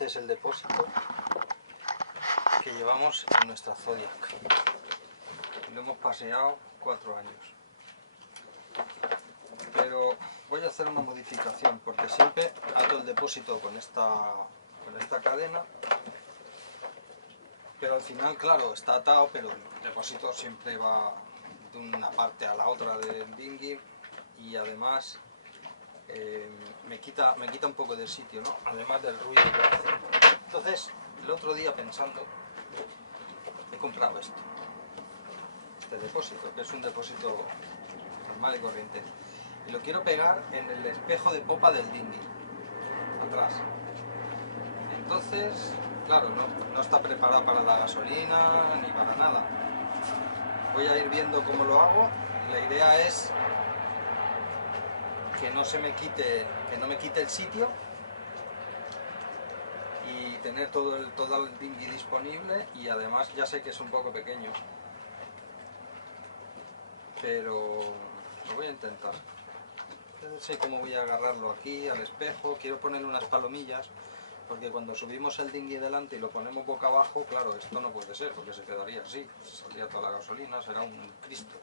Este es el depósito que llevamos en nuestra Zodiac. Y lo hemos paseado 4 años. Pero voy a hacer una modificación porque siempre ato el depósito con esta cadena. Pero al final, claro, está atado, pero el depósito siempre va de una parte a la otra del dinghy y además me quita un poco de sitio, ¿no? Además del ruido que hace. Entonces, el otro día pensando, he comprado este depósito, que es un depósito normal y corriente. Y lo quiero pegar en el espejo de popa del dinghy, atrás. Entonces, claro, no está preparado para la gasolina ni para nada. Voy a ir viendo cómo lo hago y la idea es que no me quite el sitio y tener todo el dinghy disponible, y además ya sé que es un poco pequeño, pero lo voy a intentar. No sé cómo voy a agarrarlo aquí al espejo. Quiero ponerle unas palomillas porque cuando subimos el dinghy delante y lo ponemos boca abajo, claro, esto no puede ser porque se quedaría así, saldría toda la gasolina, será un Cristo.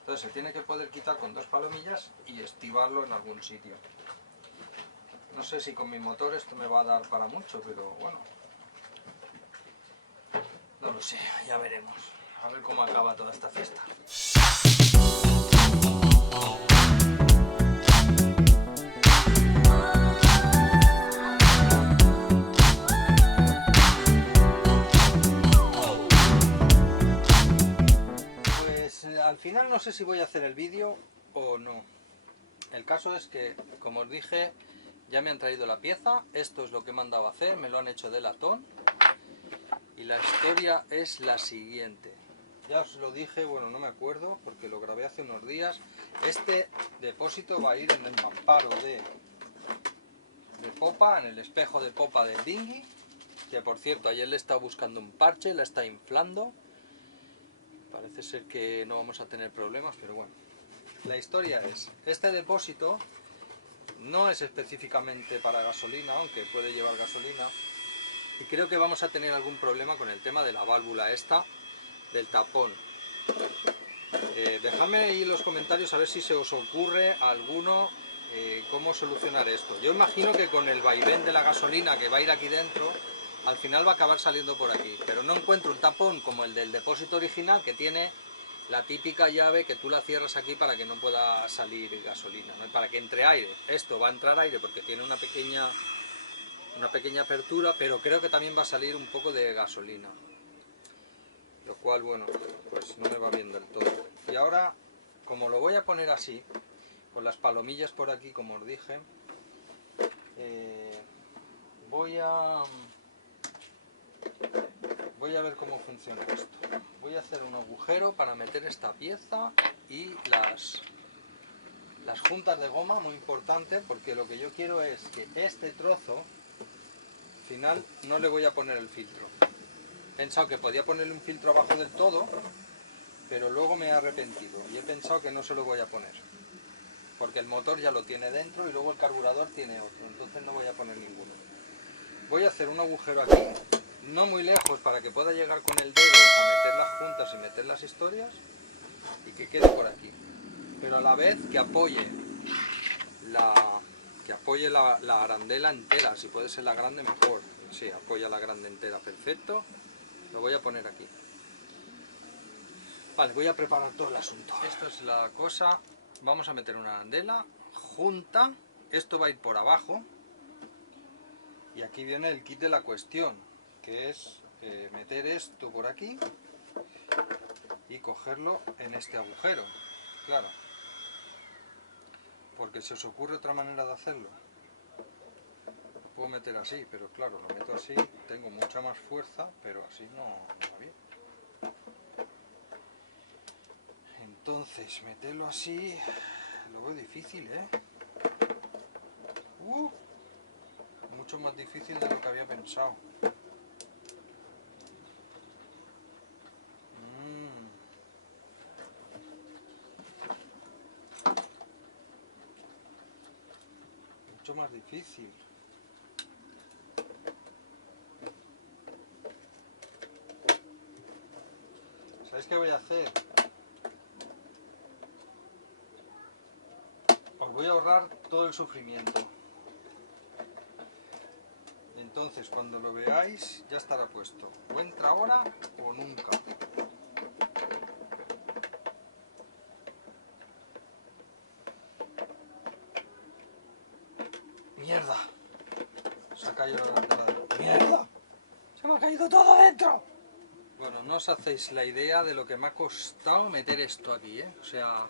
Entonces se tiene que poder quitar con 2 palomillas y estivarlo en algún sitio. No sé si con mi motor esto me va a dar para mucho, pero bueno, no lo sé, ya veremos. A ver cómo acaba toda esta fiesta. Pues al final no sé si voy a hacer el vídeo o no. El caso es que, como os dije, ya me han traído la pieza. Esto es lo que he mandado a hacer, me lo han hecho de latón. Y la historia es la siguiente. Ya os lo dije, bueno, no me acuerdo porque lo grabé hace unos días. Este depósito va a ir en el mamparo de popa, en el espejo de popa del dinghy. Que por cierto, ayer le he estado buscando un parche, la está inflando. Parece ser que no vamos a tener problemas, pero bueno. La historia es, este depósito no es específicamente para gasolina, aunque puede llevar gasolina. Y creo que vamos a tener algún problema con el tema de la válvula esta, del tapón. Dejadme ahí en los comentarios a ver si se os ocurre a alguno cómo solucionar esto. Yo imagino que con el vaivén de la gasolina que va a ir aquí dentro, al final va a acabar saliendo por aquí. Pero no encuentro un tapón como el del depósito original, que tiene la típica llave que tú la cierras aquí para que no pueda salir gasolina, ¿no? Para que entre aire. Esto va a entrar aire porque tiene una pequeña apertura, pero creo que también va a salir un poco de gasolina. Lo cual, bueno, pues no me va bien del todo. Y ahora, como lo voy a poner así, con las palomillas por aquí, como os dije, voy a ver cómo funciona esto. Voy a hacer un agujero para meter esta pieza y las juntas de goma, muy importante, porque lo que yo quiero es que este trozo, al final, no le voy a poner el filtro. He pensado que podía ponerle un filtro abajo del todo, pero luego me he arrepentido y he pensado que no se lo voy a poner, porque el motor ya lo tiene dentro y luego el carburador tiene otro, entonces no voy a poner ninguno. Voy a hacer un agujero aquí, no muy lejos, para que pueda llegar con el dedo a meter las juntas y meter las historias y que quede por aquí, pero a la vez que apoye la arandela entera. Si puede ser la grande, mejor. Sí, apoya la grande entera, perfecto. Lo voy a poner aquí. Vale, voy a preparar todo el asunto. Esto es la cosa. Vamos a meter una arandela junta. Esto va a ir por abajo. Y aquí viene el kit de la cuestión, que es meter esto por aquí y cogerlo en este agujero. Claro. Porque se os ocurre otra manera de hacerlo. Lo puedo meter así, pero claro, lo meto así, tengo mucha más fuerza, pero así no va bien. Entonces, meterlo así, lo veo difícil, ¿eh? Mucho más difícil de lo que había pensado. Mucho más difícil. ¿Sabéis qué voy a hacer? Os voy a ahorrar todo el sufrimiento. Entonces, cuando lo veáis, ya estará puesto. O entra ahora o nunca. ¡Mierda! Se ha caído la arandela. ¡Mierda! ¡Se me ha caído todo dentro! Bueno, no os hacéis la idea de lo que me ha costado meter esto aquí, ¿eh? O sea,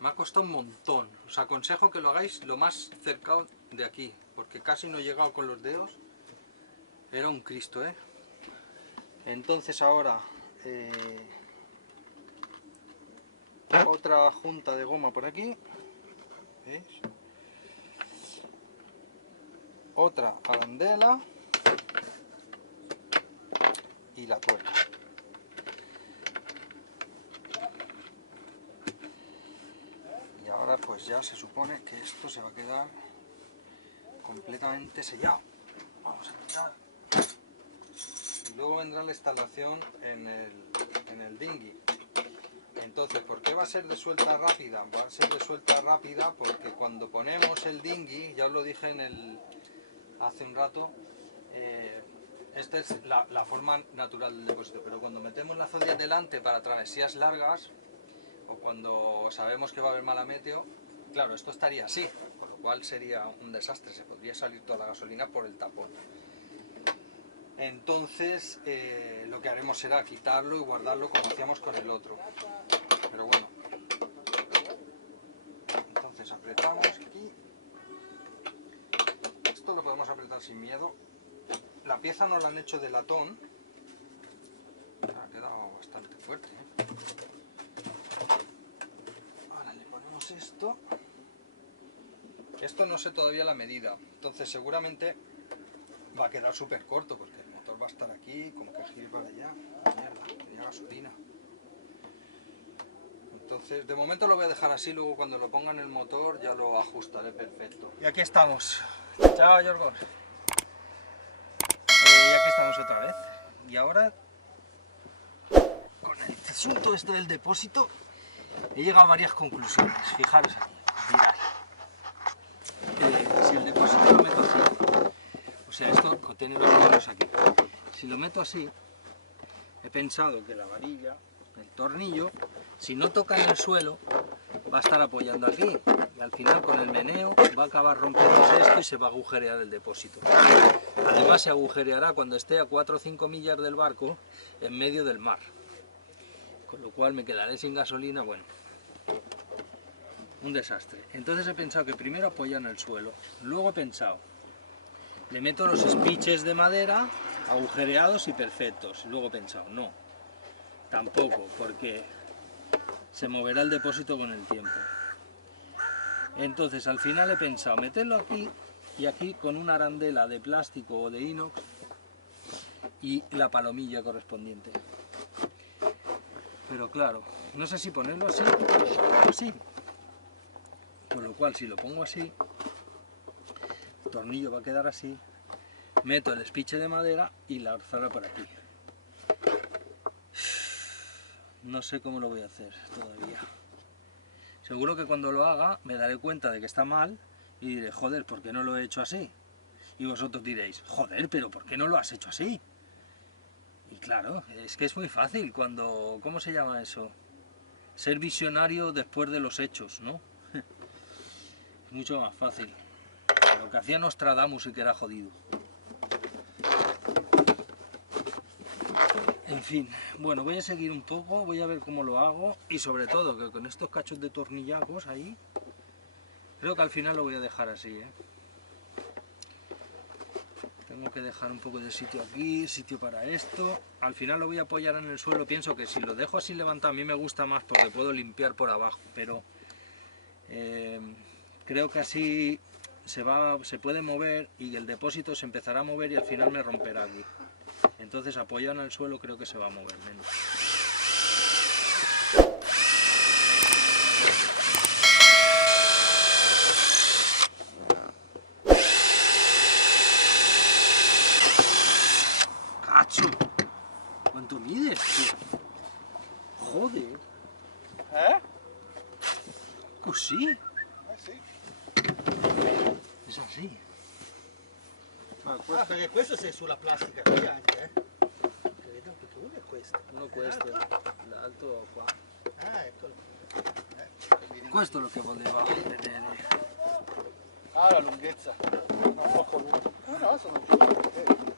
me ha costado un montón. Os aconsejo que lo hagáis lo más cercano de aquí, porque casi no he llegado con los dedos. Era un Cristo, ¿eh? Entonces ahora otra junta de goma por aquí, ¿veis? Otra arandela y la tuerca. Y ahora pues ya se supone que esto se va a quedar completamente sellado. Vamos a quitar. Y luego vendrá la instalación en el dinghy. Entonces, ¿por qué va a ser de suelta rápida? Va a ser de suelta rápida porque cuando ponemos el dinghy, ya os lo dije hace un rato, esta es la forma natural del depósito, pero cuando metemos la zodiac delante para travesías largas, o cuando sabemos que va a haber mala meteo, claro, esto estaría así, con lo cual sería un desastre, se podría salir toda la gasolina por el tapón. Entonces lo que haremos será quitarlo y guardarlo como hacíamos con el otro. Pero bueno, entonces apretamos aquí. Esto lo podemos apretar sin miedo. La pieza no la han hecho de latón. Ha quedado bastante fuerte, ¿eh? Ahora le ponemos esto. Esto no sé todavía la medida, entonces seguramente va a quedar súper corto porque el motor va a estar aquí, como que gire para allá. Mierda, tenía gasolina. Entonces, de momento lo voy a dejar así, luego cuando lo ponga en el motor ya lo ajustaré perfecto. Y aquí estamos. Chao, Yorgos. Y aquí estamos otra vez. Y ahora, con el asunto este del depósito, he llegado a varias conclusiones. Fijaros aquí, mirad. Si el depósito lo meto así, o sea, esto tiene los cuadros aquí. Si lo meto así, he pensado que la varilla, el tornillo, si no toca en el suelo, va a estar apoyando aquí. Y al final, con el meneo, va a acabar rompiéndose esto y se va a agujerear el depósito. Además, se agujereará cuando esté a 4 o 5 millas del barco, en medio del mar. Con lo cual me quedaré sin gasolina, bueno, un desastre. Entonces he pensado que primero apoya en el suelo. Luego he pensado, le meto los espiches de madera agujereados y perfectos. Luego he pensado, no, tampoco, porque se moverá el depósito con el tiempo. Entonces al final he pensado meterlo aquí y aquí con una arandela de plástico o de inox y la palomilla correspondiente. Pero claro, no sé si ponerlo así o así. Con lo cual, si lo pongo así, el tornillo va a quedar así, meto el espiche de madera y la orzara por aquí. No sé cómo lo voy a hacer todavía. Seguro que cuando lo haga me daré cuenta de que está mal y diré, joder, ¿por qué no lo he hecho así? Y vosotros diréis, joder, pero ¿por qué no lo has hecho así? Y claro, es que es muy fácil cuando, ¿cómo se llama eso? Ser visionario después de los hechos, ¿no? Mucho más fácil. Lo que hacía Nostradamus y que era jodido. En fin, bueno, voy a seguir un poco, voy a ver cómo lo hago y sobre todo que con estos cachos de tornillacos ahí, creo que al final lo voy a dejar así, ¿eh? Tengo que dejar un poco de sitio aquí, sitio para esto. Al final lo voy a apoyar en el suelo, pienso que si lo dejo así levantado a mí me gusta más porque puedo limpiar por abajo, pero creo que así se puede mover y el depósito se empezará a mover y al final me romperá aquí. Entonces apoyado en el suelo creo que se va a mover menos. ¡Cacho! ¿Cuánto mide esto? Joder. Così. Sì. Es así. Ah, perché questo sei sulla plastica qui anche, Credo, perché uno è questo. Uno questo, l'altro qua. Ah, eccolo. Questo è lo che voleva vedere. Ah, la lunghezza. Un poco lungo. No, sono giusto.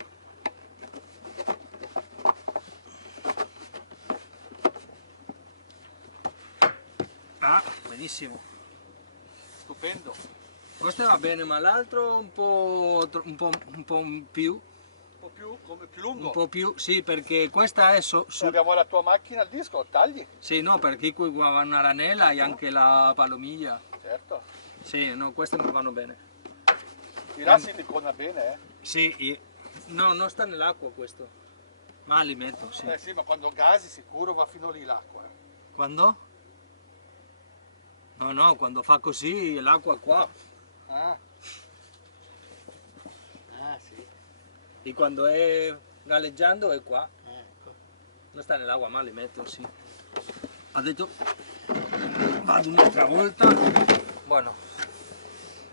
Ah, benissimo. Stupendo. Questo va bene, ma l'altro un po' più. Un po' più, come più lungo. Un po' più, sì, perché questa è Se abbiamo la tua macchina, il disco, lo tagli? Sì, no, perché qui va una ranella e anche la palomiglia. Certo. Sì, no, queste mi vanno bene. I rassi ti cona bene, Sì, no, non sta nell'acqua questo. Ma li metto, sì. Sì, ma quando gasi sicuro va fino lì l'acqua. Quando? No, quando fa così l'acqua qua. Ah. Ah, sì. E quando è galleggiando è qua. Ecco. Non sta nell'acqua, ma li metto, sì. Adesso vado un'altra volta. Bueno,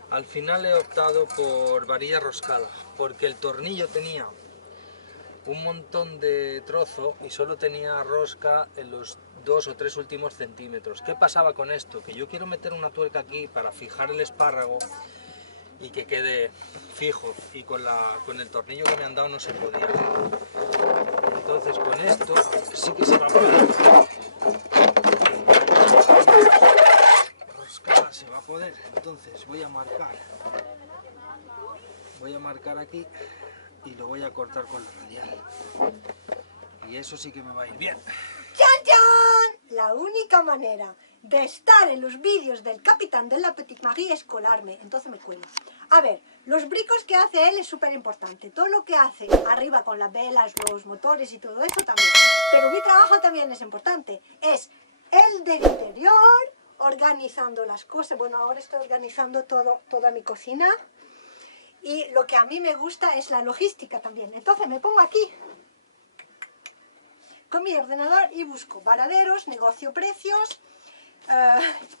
al final he optado por varilla roscada, porque el tornillo tenía un montón de trozo y solo tenía rosca en los 2 o 3 últimos centímetros. ¿Qué pasaba con esto? Que yo quiero meter una tuerca aquí para fijar el espárrago y que quede fijo, y con el tornillo que me han dado no se podía. Entonces con esto sí que se va a poder. Roscada se va a poder. Entonces voy a marcar aquí y lo voy a cortar con la radial. Y eso sí que me va a ir bien. ¡Chan, chan! La única manera de estar en los vídeos del Capitán de la Petite Marie es colarme, entonces me cuelo. A ver, los bricos que hace él es súper importante. Todo lo que hace arriba con las velas, los motores y todo eso también. Pero mi trabajo también es importante. Es el del interior, organizando las cosas. Bueno, ahora estoy organizando toda mi cocina. Y lo que a mí me gusta es la logística también. Entonces me pongo aquí con mi ordenador y busco varaderos, negocio precios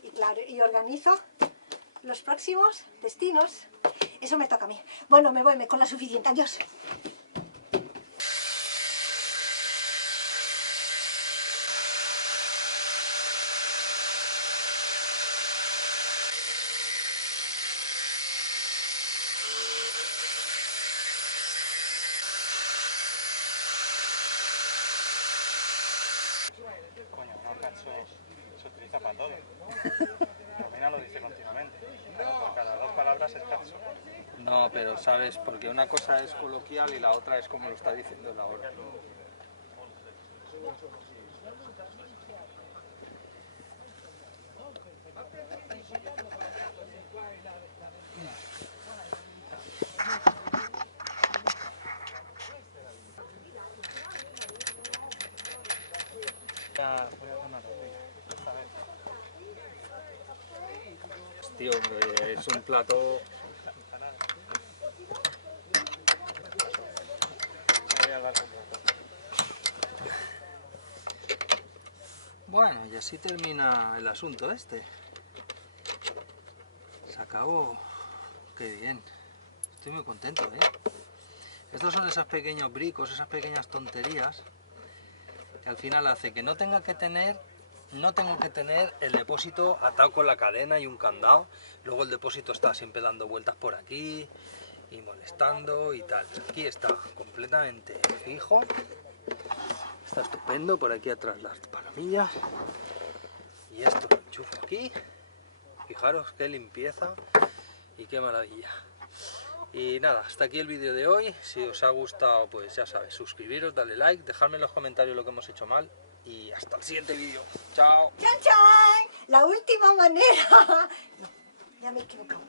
y claro, y organizo los próximos destinos. Eso me toca a mí. Bueno, me voy, me con la suficiente. Adiós. Coño, no, cazzo se utiliza para todo. Romina lo dice continuamente. Por cada 2 palabras es cazzo. No, pero sabes, porque una cosa es coloquial y la otra es como lo está diciendo él ahora. Tío, hombre, es un plato. Bueno, y así termina el asunto este. Se acabó. Qué bien. Estoy muy contento, ¿eh? Estos son esos pequeños bricos, esas pequeñas tonterías que al final hace que no tengo que tener el depósito atado con la cadena y un candado. Luego el depósito está siempre dando vueltas por aquí y molestando y tal. Aquí está completamente fijo. Está estupendo. Por aquí atrás las palomillas. Y esto lo enchufo aquí. Fijaros qué limpieza y qué maravilla. Y nada, hasta aquí el vídeo de hoy. Si os ha gustado, pues ya sabéis, suscribiros, darle like, dejadme en los comentarios lo que hemos hecho mal. Y hasta el siguiente vídeo. Chao. ¡Chan, chan! La última manera... No, ya me he equivocado.